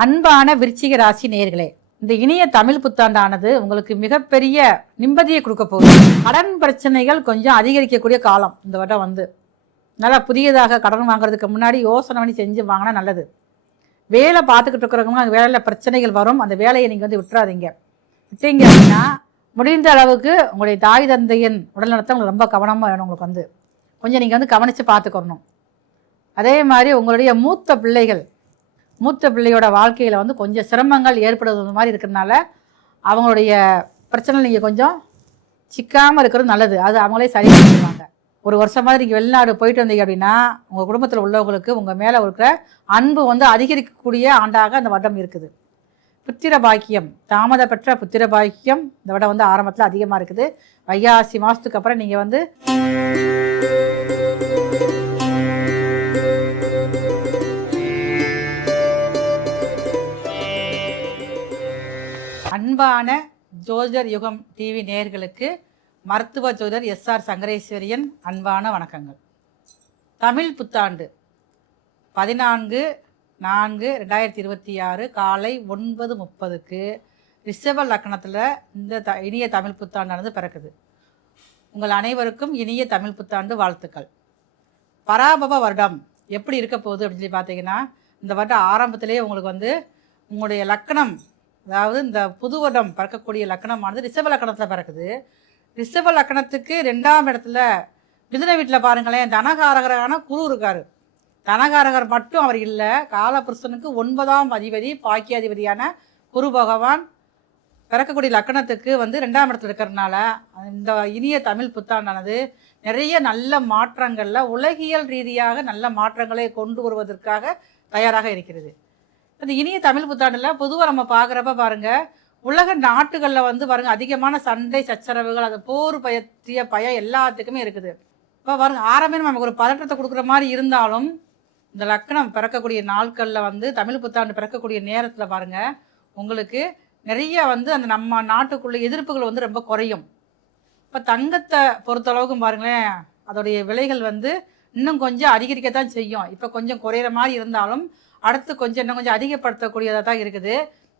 அன்பான விருச்சிக ராசி நேயர்களே, இந்த இனிய தமிழ் புத்தாண்டானது உங்களுக்கு மிகப்பெரிய நிம்மதியை கொடுக்க போகுது. கடன் பிரச்சனைகள் கொஞ்சம் அதிகரிக்கக்கூடிய காலம் இந்த வருடம் நல்லா புதியதாக கடன் வாங்குறதுக்கு முன்னாடி யோசனை பண்ணி செஞ்சு வாங்கினா நல்லது. வேலை பார்த்துக்கிட்டு இருக்கிறவங்க அங்கே வேலையில் பிரச்சனைகள் வரும். அந்த வேலையை நீங்கள் விட்டுறாதீங்க. விட்டீங்க அப்படின்னா முடிந்த அளவுக்கு உங்களுடைய தாய் தந்தையின் உடல்நலத்தை உங்களுக்கு ரொம்ப கவனமாக வேணும். உங்களுக்கு கொஞ்சம் நீங்கள் கவனித்து பார்த்துக்கணும். அதே மாதிரி உங்களுடைய மூத்த பிள்ளையோட வாழ்க்கையில் கொஞ்சம் சிரமங்கள் ஏற்படுவது மாதிரி இருக்கிறதுனால அவங்களுடைய பிரச்சனை நீங்கள் கொஞ்சம் சிக்காமல் இருக்கிறது நல்லது. அது அவங்களே சரி பண்ணிடுவாங்க. ஒரு வருஷமாக நீங்கள் வெளிநாடு போயிட்டு வந்தீங்க அப்படின்னா உங்கள் குடும்பத்தில் உள்ளவங்களுக்கு உங்கள் மேலே இருக்கிற அன்பு அதிகரிக்கக்கூடிய ஆண்டாக அந்த வருடம் இருக்குது. புத்திர பாக்கியம், தாமத பெற்ற புத்திர பாக்கியம் இந்த வருடம் ஆரம்பத்தில் அதிகமாக இருக்குது. வைகாசி மாதத்துக்கு அப்புறம் நீங்கள் அன்பான ஜோதிடர் யுகம் டிவி நேயர்களுக்கு மருத்துவ ஜோதிடர் எஸ்ஆர் சங்கரேஸ்வரியன் அன்பான வணக்கங்கள். தமிழ் புத்தாண்டு 14/4/2026 காலை 9:30 ரிஷப லக்னத்தில் இந்த இனிய தமிழ் புத்தாண்டானது பிறக்குது. உங்கள் அனைவருக்கும் இனிய தமிழ் புத்தாண்டு வாழ்த்துக்கள். பராபவ வருடம் எப்படி இருக்க போகுது அப்படின்னு சொல்லி பார்த்தீங்கன்னா, இந்த வருடம் ஆரம்பத்திலேயே உங்களுக்கு உங்களுடைய லக்னம், அதாவது இந்த புது வருடம் பிறக்கக்கூடிய லக்னமானது ரிஷப லக்னத்தில் பிறக்குது. ரிஷப லக்னத்துக்கு 2ஆம் இடத்துல மிதுன வீட்டில் பாருங்களேன், தனகாரகரான குரு இருக்கார். தனகாரகர் மட்டும் அவர் இல்லை, காலபுருஷனுக்கு 9ஆம் அதிபதி பாக்கியாதிபதியான குரு பகவான் பிறக்கக்கூடிய லக்னத்துக்கு 2ஆம் இடத்துல இருக்கிறதுனால இந்த இனிய தமிழ் புத்தாண்டானது நிறைய நல்ல மாற்றங்களில் உலகியல் ரீதியாக நல்ல மாற்றங்களை கொண்டு வருவதற்காக தயாராக இருக்கிறது. இந்த இனிய தமிழ் புத்தாண்டில் பொதுவாக நம்ம பார்க்குறப்ப பாருங்கள், உலக நாட்டுகளில் பாருங்கள் அதிகமான சண்டை சச்சரவுகள், அது போர் பற்றிய பயம் எல்லாத்துக்குமே இருக்குது. இப்போ பாருங்கள், ஆரம்பமே நமக்கு ஒரு பதற்றத்தை கொடுக்குற மாதிரி இருந்தாலும் இந்த லக்னம் பிறக்கக்கூடிய நாட்களில் தமிழ் புத்தாண்டு பிறக்கக்கூடிய நேரத்தில் பாருங்கள் உங்களுக்கு நிறைய அந்த நம்ம நாட்டுக்குள்ள எதிர்ப்புகள் ரொம்ப குறையும். இப்போ தங்கத்தை பொறுத்தளவுக்கும் பாருங்களேன், அதோடைய விலைகள் இன்னும் கொஞ்சம் அதிகரிக்கத்தான் செய்யும். இப்போ கொஞ்சம் குறையிற மாதிரி இருந்தாலும் அடுத்து இன்னும் கொஞ்சம் அதிகப்படுத்தக்கூடியதாக தான் இருக்குது.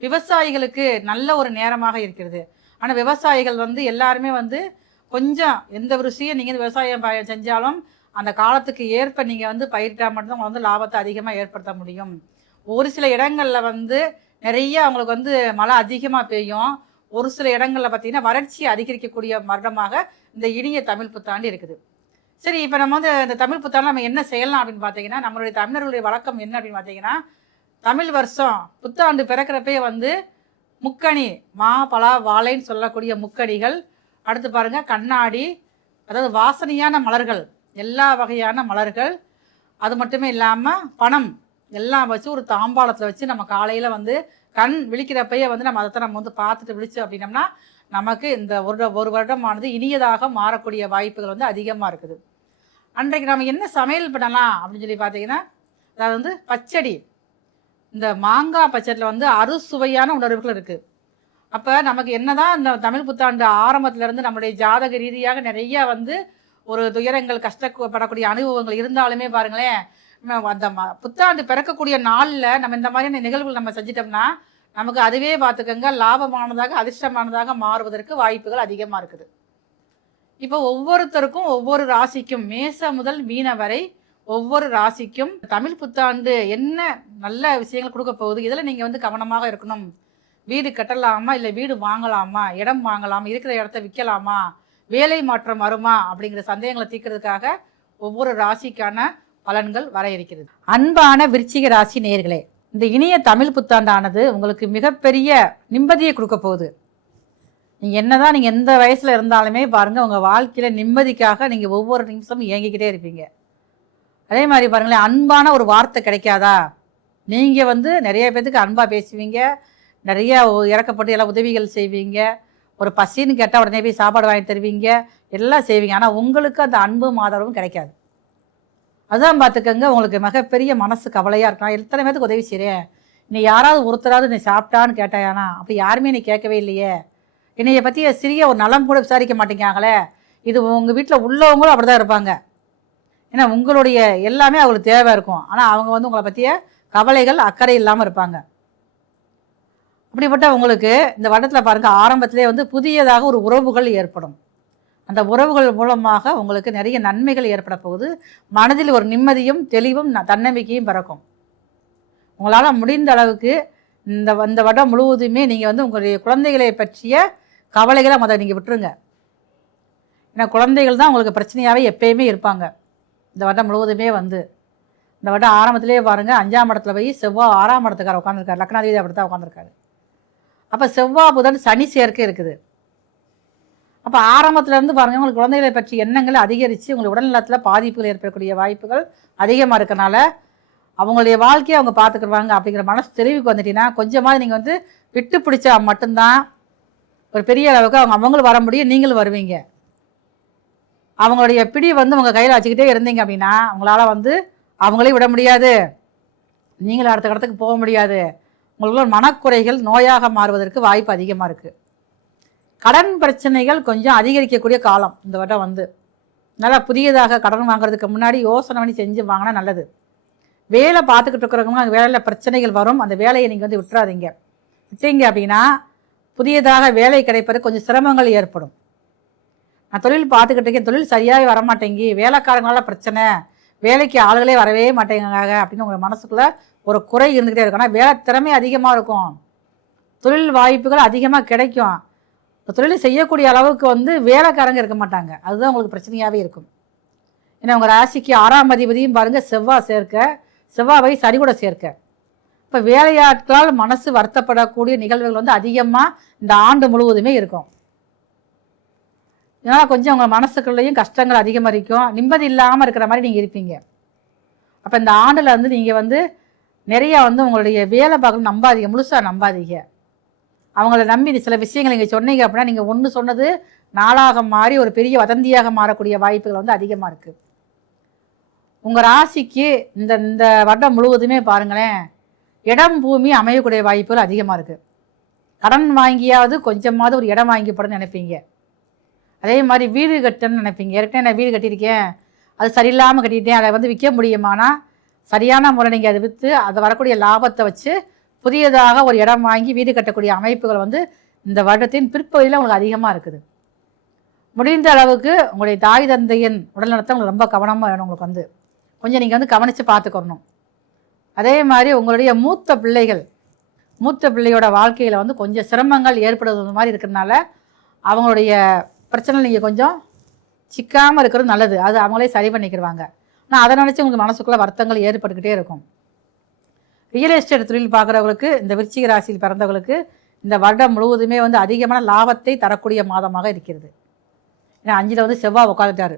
விவசாயிகளுக்கு நல்ல ஒரு நேரமாக இருக்கிறது. ஆனால் விவசாயிகள் எல்லாருமே கொஞ்சம் எந்த ஒரு விஷயம் நீங்கள் விவசாயம் செஞ்சாலும் அந்த காலத்துக்கு ஏற்ப நீங்கள் பயிரிட்டால் மட்டும்தான் அவங்க லாபத்தை அதிகமாக ஏற்படுத்த முடியும். ஒரு சில இடங்களில் நிறைய அவங்களுக்கு மழை அதிகமாக பெய்யும். ஒரு சில இடங்களில் பார்த்திங்கன்னா வறட்சி அதிகரிக்கக்கூடிய வருடமாக இந்த இனிய தமிழ் புத்தாண்டு இருக்குது. சரி, இப்போ நம்ம இந்த தமிழ் புத்தாண்டு நம்ம என்ன செய்யலாம் அப்படின்னு பார்த்தீங்கன்னா, நம்மளுடைய தமிழர்களுடைய வழக்கம் என்ன அப்படின்னு பார்த்தீங்கன்னா, தமிழ் வருஷம் புத்தாண்டு பிறக்கிறப்பே முக்கணி, மா பலா வாழைன்னு சொல்லக்கூடிய முக்கணிகள், அடுத்து பாருங்கள் கண்ணாடி, அதாவது வாசனையான மலர்கள், எல்லா வகையான மலர்கள், அது மட்டுமே இல்லாமல் பணம் எல்லாம் வச்சு ஒரு தாம்பாளத்தில் வச்சு நம்ம காலையில் கண் விழிக்கிறப்பையே நம்ம அதை நம்ம பார்த்துட்டு விழிச்சோம் அப்படின்னம்னா நமக்கு இந்த ஒரு வருடமானது இனியதாக மாறக்கூடிய வாய்ப்புகள் அதிகமாக இருக்குது. அன்றைக்கு நம்ம என்ன சமையல் பண்ணலாம் அப்படின்னு சொல்லி பார்த்தீங்கன்னா, அதாவது பச்சடி, இந்த மாங்காய் பச்சடியில் அறுசுவையான உணர்வுகள் இருக்குது. அப்போ நமக்கு என்னதான் இந்த தமிழ் புத்தாண்டு ஆரம்பத்திலேருந்து நம்முடைய ஜாதக ரீதியாக நிறைய ஒரு துயரங்கள் கஷ்டப்படக்கூடிய அனுபவங்கள் இருந்தாலுமே பாருங்களேன், அந்த புத்தாண்டு பிறக்கக்கூடிய நாளில் நம்ம இந்த மாதிரியான நிகழ்வுகள் நம்ம செஞ்சிட்டோம்னா நமக்கு அதுவே பார்த்துக்கங்க லாபமானதாக அதிர்ஷ்டமானதாக மாறுவதற்கு வாய்ப்புகள் அதிகமாக இருக்குது. இப்போ ஒவ்வொருத்தருக்கும் ஒவ்வொரு ராசிக்கும் மேச முதல் மீன வரை ஒவ்வொரு ராசிக்கும் தமிழ் புத்தாண்டு என்ன நல்ல விஷயங்கள் கொடுக்க போகுது, இதில் நீங்கள் கவனமாக இருக்கணும். வீடு கட்டலாமா, இல்லை வீடு வாங்கலாமா, இடம் வாங்கலாமா, இருக்கிற இடத்த விற்கலாமா, வேலை மாற்றம் வருமா அப்படிங்கிற சந்தேகங்களை தீர்க்கிறதுக்காக ஒவ்வொரு ராசிக்கான பலன்கள் வர இருக்கிறது. அன்பான விருச்சிக ராசி நேயர்களே, இந்த இனிய தமிழ் புத்தாண்டானது உங்களுக்கு மிகப்பெரிய நிம்மதியை கொடுக்க போகுது. நீங்கள் என்னதான் நீங்கள் எந்த வயசில் இருந்தாலுமே பாருங்கள், உங்கள் வாழ்க்கையில் நிம்மதிக்காக நீங்கள் ஒவ்வொரு நிமிஷமும் இயங்கிக்கிட்டே இருப்பீங்க. அதே மாதிரி பாருங்களேன், அன்பான ஒரு வார்த்தை கிடைக்காதா, நீங்கள் நிறைய பேர்த்துக்கு அன்பாக பேசுவீங்க, நிறைய இறக்கப்பட்டு எல்லாம் உதவிகள் செய்வீங்க, ஒரு பசின்னு கேட்டால் உடனே போய் சாப்பாடு வாங்கி தருவீங்க, எல்லாம் செய்வீங்க. ஆனால் உங்களுக்கு அந்த அன்பும் ஆதரவும் கிடைக்காது. அதுதான் பார்த்துக்கங்க உங்களுக்கு மிகப்பெரிய மனசு கவலையாக இருக்கலாம். எத்தனை பேருக்கு உதவி செய்கிறேன், நீ யாராவது ஒருத்தராவது நீ சாப்பிட்டான்னு கேட்டாயானா, அப்போ யாருமே நீ கேட்கவே இல்லையே, என்னைய பற்றி சிறிய ஒரு நலம் கூட விசாரிக்க மாட்டேங்காங்களே. இது உங்கள் வீட்டில் உள்ளவங்களும் அப்படி தான் இருப்பாங்க. ஏன்னா உங்களுடைய எல்லாமே அவங்களுக்கு தேவை இருக்கும். ஆனால் அவங்க உங்களை பற்றிய கவலைகள் அக்கறை இல்லாமல் இருப்பாங்க. அப்படிப்பட்ட உங்களுக்கு இந்த வருடத்தில் பாருங்கள், ஆரம்பத்திலே வந்து புதியதாக ஒரு உறவுகள் ஏற்படும். அந்த உறவுகள் மூலமாக உங்களுக்கு நிறைய நன்மைகள் ஏற்பட போகுது. மனதில் ஒரு நிம்மதியும் தெளிவும் தன்னம்பிக்கையும் பிறக்கும். உங்களால் முடிந்த அளவுக்கு இந்த வருடம் முழுவதுமே நீங்கள் வந்து உங்களுடைய குழந்தைகளை பற்றிய கவலைகளை நீங்கள் விட்டுருங்க. ஏன்னா குழந்தைகள் தான் உங்களுக்கு பிரச்சனையாகவே எப்பயுமே இருப்பாங்க. இந்த வருடம் முழுவதுமே வந்து இந்த வருடம் ஆரம்பத்திலே பாருங்கள், 5ஆம் இடத்துல போய் செவ்வாய் 6ஆம் இடத்துக்கார உட்காந்துருக்காரு. லக்னாதிபதி அப்படி தான் உட்காந்துருக்காரு. அப்போ செவ்வாய் புதன் சனி சேர்க்கை இருக்குது. அப்போ ஆரம்பத்துலேருந்து பாருங்கள், உங்களுக்கு குழந்தைகளை பற்றி எண்ணங்கள் அதிகரித்து உங்களுக்கு உடல்நலத்தில் பாதிப்புகள் ஏற்படக்கூடிய வாய்ப்புகள் அதிகமாக இருக்கனால அவங்களுடைய வாழ்க்கையை அவங்க பார்த்துக்குருவாங்க அப்படிங்கிற மனசு தெளிவுக்கு வந்துட்டீங்கன்னா கொஞ்சமாவது நீங்கள் வந்து விட்டு பிடிச்சா மட்டும்தான் ஒரு பெரிய அளவுக்கு அவங்களும் வர முடியும், நீங்களும் வருவீங்க. அவங்களுடைய பிடி வந்து உங்கள் கையில் வச்சுக்கிட்டே இருந்தீங்க அப்படின்னா உங்களால் வந்து அவங்களையும் விட முடியாது, நீங்களும் அடுத்த இடத்துக்கு போக முடியாது. உங்களுக்குள்ள மனக்குறைகள் நோயாக மாறுவதற்கு வாய்ப்பு அதிகமாக இருக்குது. கடன் பிரச்சனைகள் கொஞ்சம் அதிகரிக்கக்கூடிய காலம் இந்த வருடம் வந்து. நல்லா புதியதாக கடன் வாங்குறதுக்கு முன்னாடி யோசனை பண்ணி செஞ்சு வாங்கினா நல்லது. வேலை பார்த்துக்கிட்டு இருக்கிறவங்க அங்கே வேலையில் பிரச்சனைகள் வரும், அந்த வேலையை நீங்கள் வந்து விட்டுறாதீங்க. விட்டீங்க அப்படின்னா புதியதாக வேலை கிடைப்பது கொஞ்சம் சிரமங்கள் ஏற்படும். நான் தொழில் பார்த்துக்கிட்டு இருக்கேன், தொழில் சரியாக வரமாட்டேங்கி, வேலைக்காரங்களால பிரச்சனை, வேலைக்கு ஆளுகளே வரவே மாட்டேங்காங்க அப்படின்னு உங்கள் மனசுக்குள்ளே ஒரு குறை இருந்துக்கிட்டே இருக்கும். ஆனால் வேலை திறமை அதிகமாக இருக்கும், தொழில் வாய்ப்புகள் அதிகமாக கிடைக்கும். தொழில் செய்யக்கூடிய அளவுக்கு வந்து வேலைக்காரங்க இருக்க மாட்டாங்க, அதுதான் உங்களுக்கு பிரச்சனையாகவே இருக்கும். ஏன்னா உங்கள் ராசிக்கு 6ஆம் அதிபதியும் பாருங்கள் செவ்வாய் சேர்க்க, செவ்வாய் சனி கூட சேர்க்க. இப்போ வேலையாட்களால் மனசு வருத்தப்படக்கூடிய நிகழ்வுகள் வந்து அதிகமாக இந்த ஆண்டு முழுவதுமே இருக்கும். இதனால் கொஞ்சம் உங்கள் மனசுக்குள்ளேயும் கஷ்டங்கள் அதிகமாக இருக்கும், நிம்மதி இல்லாமல் இருக்கிற மாதிரி நீங்கள் இருப்பீங்க. அப்போ இந்த ஆண்டில் வந்து நீங்கள் வந்து நிறையா வந்து உங்களுடைய வேலை பார்க்கணும் நம்பாதீங்க, முழுசாக நம்பாதீங்க. அவங்கள நம்பி சில விஷயங்கள் நீங்கள் சொன்னீங்க அப்படின்னா நீங்கள் ஒன்று சொன்னது 4ஆக மாறி ஒரு பெரிய வதந்தியாக மாறக்கூடிய வாய்ப்புகள் வந்து அதிகமாக இருக்குது. உங்கள் ராசிக்கு இந்த வருடம் முழுவதுமே பாருங்களேன், இடம் பூமி அமையக்கூடிய வாய்ப்புகள் அதிகமாக இருக்குது. கடன் வாங்கியாவது கொஞ்சமாவது ஒரு இடம் வாங்கி போடணும்னு நினைப்பீங்க. அதே மாதிரி வீடு கட்டணும்னு நினைப்பீங்க. ஏற்கனவே நான் வீடு கட்டியிருக்கேன், அது சரியில்லாமல் கட்டிட்டேன், அதை வந்து விற்க முடியுமானா சரியான முறை நீங்கள் அதை விற்று அதை வரக்கூடிய லாபத்தை வச்சு புதியதாக ஒரு இடம் வாங்கி வீடு கட்டக்கூடிய அமைப்புகள் வந்து இந்த வருடத்தின் பிற்பகுதியில் உங்களுக்கு அதிகமாக இருக்குது. முடிந்த அளவுக்கு உங்களுடைய தாய் தந்தையின் உடல்நலத்தை உங்களுக்கு ரொம்ப கவனமாக வேணும். உங்களுக்கு வந்து கொஞ்சம் நீங்கள் வந்து கவனித்து பார்த்துக்கணும். அதே மாதிரி உங்களுடைய மூத்த பிள்ளையோட வாழ்க்கையில் வந்து கொஞ்சம் சிரமங்கள் ஏற்படுவது மாதிரி இருக்கிறதுனால அவங்களுடைய பிரச்சனை நீங்கள் கொஞ்சம் சிக்காமல் இருக்கிறது நல்லது. அது அவங்களே சரி பண்ணிக்கிடுவாங்க. ஆனால் அதை நினச்சி உங்களுக்கு மனசுக்குள்ளே வருத்தங்கள் ஏற்பட்டுக்கிட்டே இருக்கும். ரியல் எஸ்டேட் தொழில் பார்க்குறவங்களுக்கு, இந்த விருச்சிக ராசியில் பிறந்தவங்களுக்கு இந்த வருடம் முழுவதுமே வந்து அதிகமான லாபத்தை தரக்கூடிய மாதமாக இருக்கிறது. ஏன்னா 5ல் வந்து செவ்வாய் உட்காந்துட்டாரு.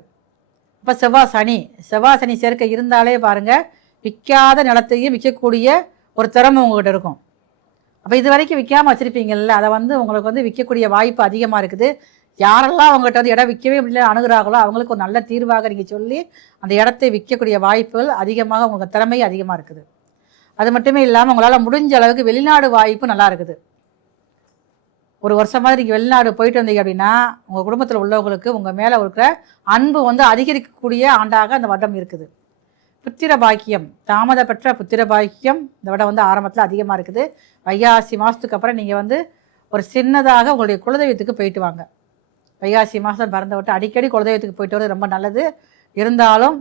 இப்போ செவ்வாய் சனி சேர்க்கை இருந்தாலே பாருங்கள், விற்காத நிலத்தையும் விற்கக்கூடிய ஒரு திறமை உங்கள்கிட்ட இருக்கும். அப்போ இது வரைக்கும் விற்காமல் வச்சுருப்பீங்கள்ல, அதை வந்து உங்களுக்கு வந்து விற்கக்கூடிய வாய்ப்பு அதிகமாக இருக்குது. யாரெல்லாம் அவங்ககிட்ட வந்து இடம் விற்கவே முடியல அணுகிறாங்களோ அவங்களுக்கு ஒரு நல்ல தீர்வாக நீங்கள் சொல்லி அந்த இடத்தை விற்கக்கூடிய வாய்ப்புகள் அதிகமாக உங்களுக்கு திறமை அதிகமாக இருக்குது. அது மட்டுமே இல்லாமல் உங்களால் முடிஞ்ச அளவுக்கு வெளிநாடு வாய்ப்பு நல்லா இருக்குது. ஒரு வருஷமாக நீங்கள் வெளிநாடு போயிட்டு வந்தீங்க அப்படின்னா உங்கள் குடும்பத்தில் உள்ளவங்களுக்கு உங்கள் மேலே இருக்கிற அன்பு வந்து அதிகரிக்கக்கூடிய ஆண்டாக அந்த வருடம் இருக்குது. புத்திர பாக்கியம், தாமத பெற்ற புத்திர பாக்கியம் இந்த வருடம் வந்து ஆரம்பத்தில் அதிகமாக இருக்குது. வைகாசி மாதத்துக்கு அப்புறம் நீங்கள் வந்து ஒரு சின்னதாக உங்களுடைய குலதெய்வத்துக்கு போயிட்டு வாங்க. வைகாசி மாதம் பிறந்த விட்டு அடிக்கடி குலதெய்வத்துக்கு போயிட்டு வரது ரொம்ப நல்லது. இருந்தாலும்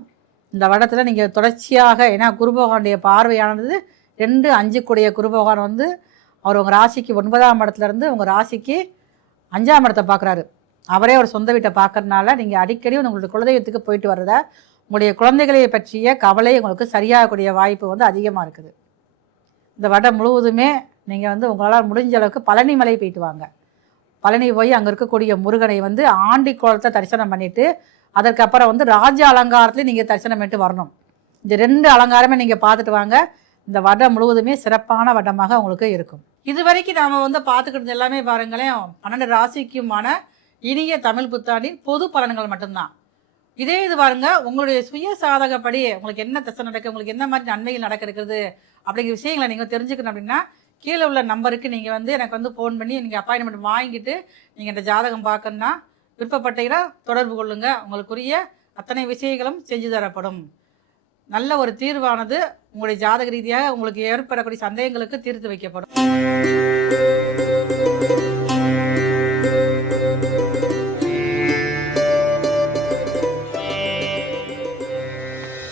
இந்த வருடத்தில் நீங்கள் தொடர்ச்சியாக, ஏன்னா குரு பகவானுடைய பார்வையானது 2, 5 கூடிய குரு பகவான் வந்து அவர் உங்கள் ராசிக்கு 9ஆம் இடத்துலேருந்து உங்கள் ராசிக்கு 5ஆம் இடத்தை பார்க்குறாரு. அவரே ஒரு சொந்த வீட்டை பார்க்கறதுனால நீங்கள் அடிக்கடி உங்களுடைய குலதெய்வத்துக்கு போயிட்டு வர்றத உங்களுடைய குழந்தைகளை பற்றிய கவலை உங்களுக்கு சரியாகக்கூடிய வாய்ப்பு வந்து அதிகமாக இருக்குது. இந்த வருடம் முழுவதுமே நீங்கள் வந்து உங்களால் முடிஞ்ச அளவுக்கு பழனி மலை போயிட்டு வாங்க. பழனி போய் அங்கே இருக்கக்கூடிய முருகனை வந்து ஆண்டி கோலத்தை தரிசனம் பண்ணிவிட்டு அதற்கப்புறம் வந்து ராஜ அலங்காரத்துலேயும் நீங்கள் தரிசனம் பண்ணிட்டு வரணும். இந்த 2 அலங்காரமே நீங்கள் பார்த்துட்டு வாங்க. இந்த வருடம் முழுவதுமே சிறப்பான வருடமாக உங்களுக்கு இருக்கும். இது வரைக்கும் நாம் வந்து பார்த்துக்கிட்டு எல்லாமே பாருங்களேன் 12 ராசிக்குமான இனிய தமிழ் புத்தாண்டின் பொது பலன்கள் மட்டும்தான். இதே இது பாருங்க, உங்களுடைய சுய சாதகப்படி உங்களுக்கு என்ன திசை நடக்கு, உங்களுக்கு என்ன மாதிரி நன்மைகள் நடக்க இருக்குது அப்படிங்கிற விஷயங்களை நீங்கள் தெரிஞ்சுக்கணும் அப்படின்னா கீழே உள்ள நம்பருக்கு நீங்கள் வந்து எனக்கு வந்து ஃபோன் பண்ணி நீங்கள் அப்பாயின்மெண்ட் வாங்கிட்டு நீங்கள் இந்த ஜாதகம் பார்க்கணுன்னா விருப்பப்பட்டீங்கன்னா தொடர்பு கொள்ளுங்கள். உங்களுக்குரிய அத்தனை விஷயங்களும் செஞ்சு தரப்படும். நல்ல ஒரு தீர்வானது உங்களுடைய ஜாதக ரீதியாக உங்களுக்கு ஏற்படக்கூடிய சந்தேகங்களுக்கு தீர்த்து வைக்கப்படும்.